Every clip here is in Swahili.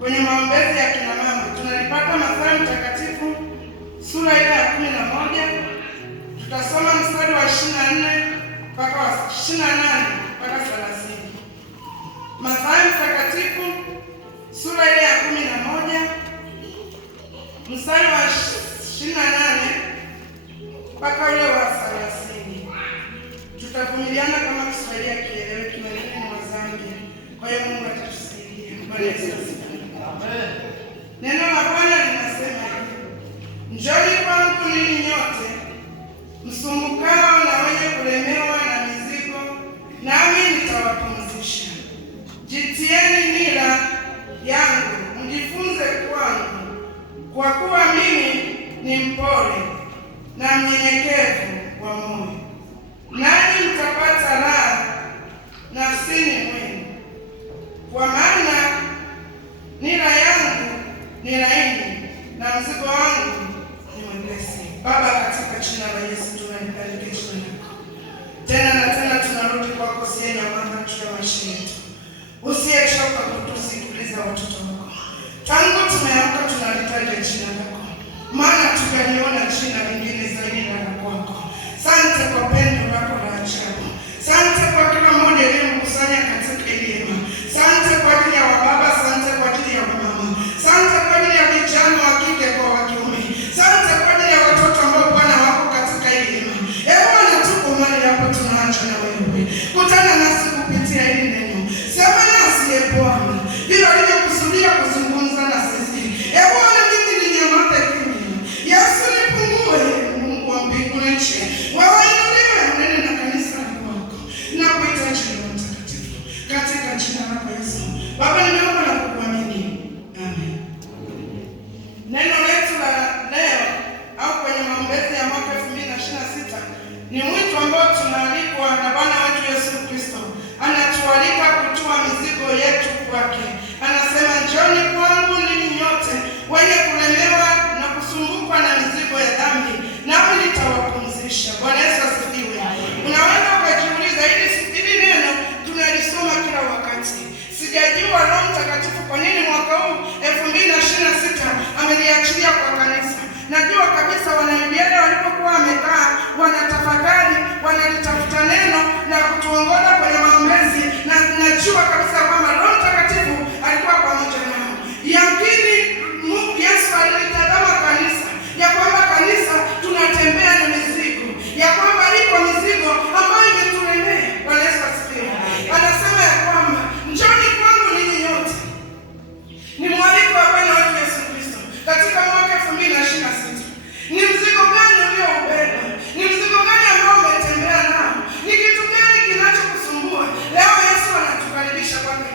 kwenye maombezi ya kina mama tunalipata Mathayo Mtakatifu sura ile ya 11, tutasoma mstari wa 24 mpaka 28 mpaka 30. Mathayo Mtakatifu sura ile ya 11 mstari wa 28 mpaka ule wa 30. Tutavumiliana kama Kiswahili kieleweke, maneno ni wazangi. Kwa hiyo Mungu atatusaidia. Amen. Neno la Bwana linasema hivi: njoni kwangu ninyi nyote msumbukao na wenye kulemewa na mizigo, nami nitawapumzisha. Jitieni nira yangu, mjifunze kwangu, kwa kuwa mimi ni mpole na mnyenyekevu wa moyo, nanyi mtapata raha nafsini mwenu, kwa maana nira yangu ni laini na mzigo wangu ni mwepesi. Baba, katika jina la Yesu tunalibariki jina lako. Tena na tena tunarudi kwako sienya mama juu ya maisha yetu. Usiyechoka kutusikiliza watoto wako. Tangu tumeamka tunalitaja jina lako, maana tukaliona jina lingine zaidi na la kwako. Asante kwa pendo lako la ajabu. Asante kwa kila mmoja aliyemkusanya katika elimu. Asante kwa ajili ya wababa, asante kwa ajili ya wamama. Asante kwa ajili ya vijana wa kike kwa wa kiume. Asante kwa ajili ya watoto ambao Bwana wako katika elimu. Bwana, tuko mahali hapo tunaacha na wewe. Kutana nasi kupitia hili neno. Sema nasi Bwana. Bila alivyokusudia kuzungumza na sisi. Bwana, mimi ni nyamaze kimya. Yesu nipungue, Mungu wa mbingu na nchi. Wewe inuliwe unene na kanisa lako. Na kuhitaji Roho Mtakatifu. Katika jina lako Yesu. Baba, nimeomba na kukuamini. Amen. Neno letu la leo au kwenye maombezi ya mwaka 2026 ni mwito ambao tunaalikwa na Bwana wetu Yesu Kristo. Anatualika kutoa mizigo yetu kwake. Anasema, njoni kwangu ninyi nyote wenye kulemewa na kusumbukwa na mizigo ya dhambi, nami nitawapumzisha. Bwana Yesu asifiwe. Unaweza ukajiuliza, hili neno tunalisoma kila wakati. Sijajua Roho Mtakatifu kwa nini mwaka huu 2026 ameliachilia kwa kanisa. Najua kabisa wanaibiada walipokuwa wamekaa wanatafakari, wanalitafuta neno na kutuongoza kwenye maombezi, na najua kabisa kwamba Roho Mtakatifu alikuwa pamoja nao. Yamkini Yesu alitazama kanisa, ya kwamba kanisa tunatembea na mizigo, ya kwamba iko mizigo ambayo imetulemea. Bwana Yesu asifiwe. Anasema ya kwamba njoni kwangu ninyi nyote. Ni mwaliko wa Bwana wetu Yesu Kristo katika mwaka 2026. Ni mzigo gani ulioubeba? Ni mzigo gani ambao umetembea nao? Ni kitu gani kinachokusumbua? Leo Yesu anatukaribisha kwake.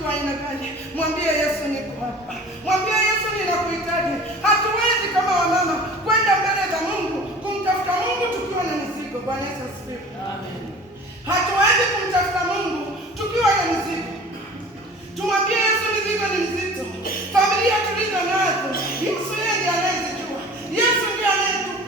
mzigo wa aina gani, mwambie Yesu niko hapa. Mwambie Yesu ninakuhitaji. Hatuwezi kama wamama kwenda mbele za Mungu kumtafuta Mungu tukiwa na mizigo. Bwana Yesu asifiwe. Amen. Hatuwezi kumtafuta Mungu tukiwa na mizigo. Tumwambie Yesu mizigo ni mzito. Familia tulizo nazo, Yesu yeye ndiye anayejua. Yesu ndiye anayetupa.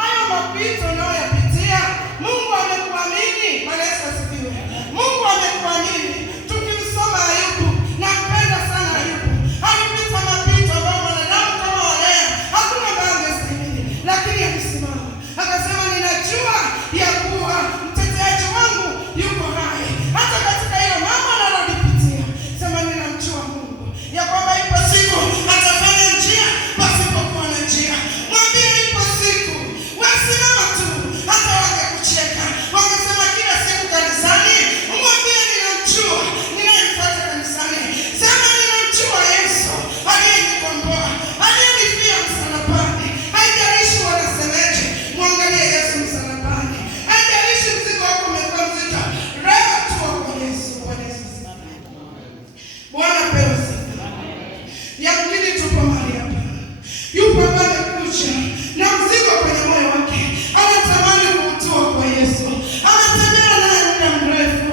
Hayo mapito unayoyapitia, Mungu amekuamini. Bwana Yesu asifiwe. Mungu amekuamini. Tukimsoma Ayubu, nampenda sana Ayubu. Alipita mapito ambayo wanadamu kama wale hakuna ambaye angestahimili, lakini alisimama. Akasema ninajua ya kuwa mteteaji wangu yuko hai. Hata katika hiyo mambo analopitia, sema ninamjua Mungu. Ya kwamba ipo siku atafanya njia pasipokuwa na njia. Mwambie ipo siku. Wasimama tu hata wangekucheka. Wangesema kila siku kanisani, mwambie ninamjua. Ninayemfuata kanisani. Sema ninamjua Yesu aliyenikomboa, aliyenifia msalabani. Haijalishi wanasemeje, mwangalie Yesu msalabani. Haijalishi mzigo wako umekuwa mzito, rema tu kwa Yesu. Bwana Yesu asifiwe. Bwana pewe sifa. Yamkini tupo mahali hapa, yupo ambaye amekuja na mzigo kwenye moyo wake, anatamani kumtoa kwa Yesu. Anatembea naye muda mrefu,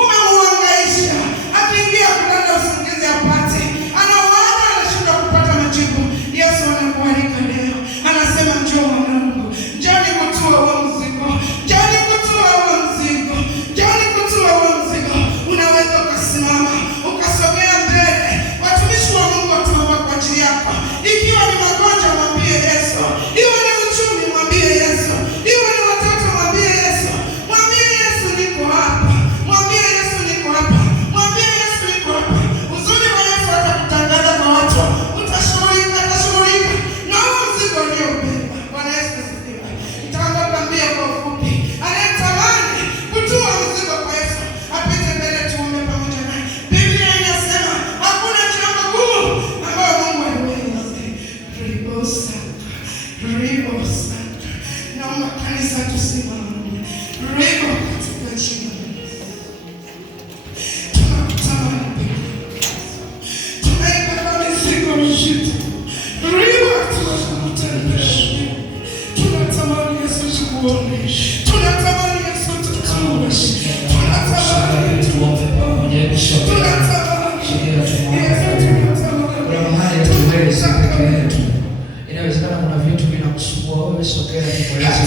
umeuhangaisha, akiingia kulala usingizi hapati, anawaza, anashindwa kupata majibu. Yesu anakualika leo, anasema njoo mwanangu, njoo nikutoe huo mzigo, njoo nikutoe huo mzigo, njoo nikutoe huo mzigo. Unaweza ukasimama ukasogea mbele. Watumishi wa Mungu wataomba kwa ajili yako. Ikiwa ni magonjwa, mwambie Yesu. Iwe ni uchumi, mwambie Yesu. Iwe ni watoto, mwambie Yesu. Mwambie Yesu niko hapa. Mwambie Yesu niko hapa. Mwambie Yesu niko hapa. Uzuri wa Yesu atakutangaza kwa watu. Utashughulika na huo mzigo uliobeba. Bwana Yesu asifiwe. Nitaomba kuambia kwa ufupi. Anayetamani kutoa mzigo kwa Yesu, apite mbele tuombe pamoja naye. Biblia inasema hakuna jambo gumu ambalo Mungu haliwezi. Ribosa. Naomba kanisa tusimame. Ribo katika jina la Yesu. Tunakutamani. Tunaibeba mizigo mizito. Ribo tunakutembea. Tunatamani Yesu tukuone. Tunatamani Yesu tukuone. Tunatamani tuombe pamoja. Kuna mahali hatuwezi peke yetu. Inawezekana kuna vitu vinakusumbua wewe, sogea kwa Yesu.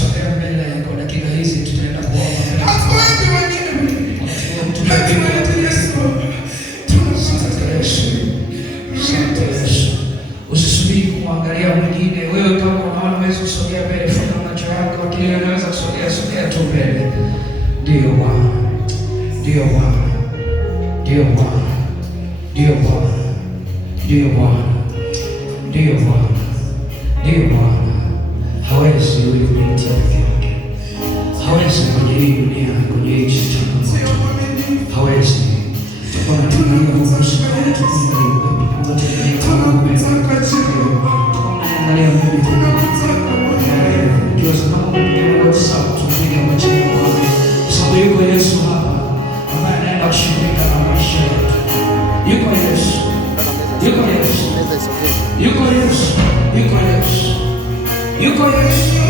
Sogea mbele yako, dakika hizi tutaenda kuomba. Usisubiri kumwangalia mwingine. Wewe kama unaona unaweza kusogea mbele, funga macho yako. Kile unaweza kusogea, sogea tu mbele. Ndio Bwana. Ndio Bwana. Ndio Bwana. Ndio Bwana. Ndio Bwana. Ndio Bwana. Ndio Bwana. Hawezi huyu binti peke yake. Hawezi kwenye hii dunia, kwenye hii changamoto. Hawezi. Bwana tunaomba kukushukuru kwa yuko Yesu hapa ambaye anaenda kushughulika na maisha yetu. Yuko Yesu. Yuko Yesu. Yuko Yesu. Yuko Yesu. Yuko Yesu.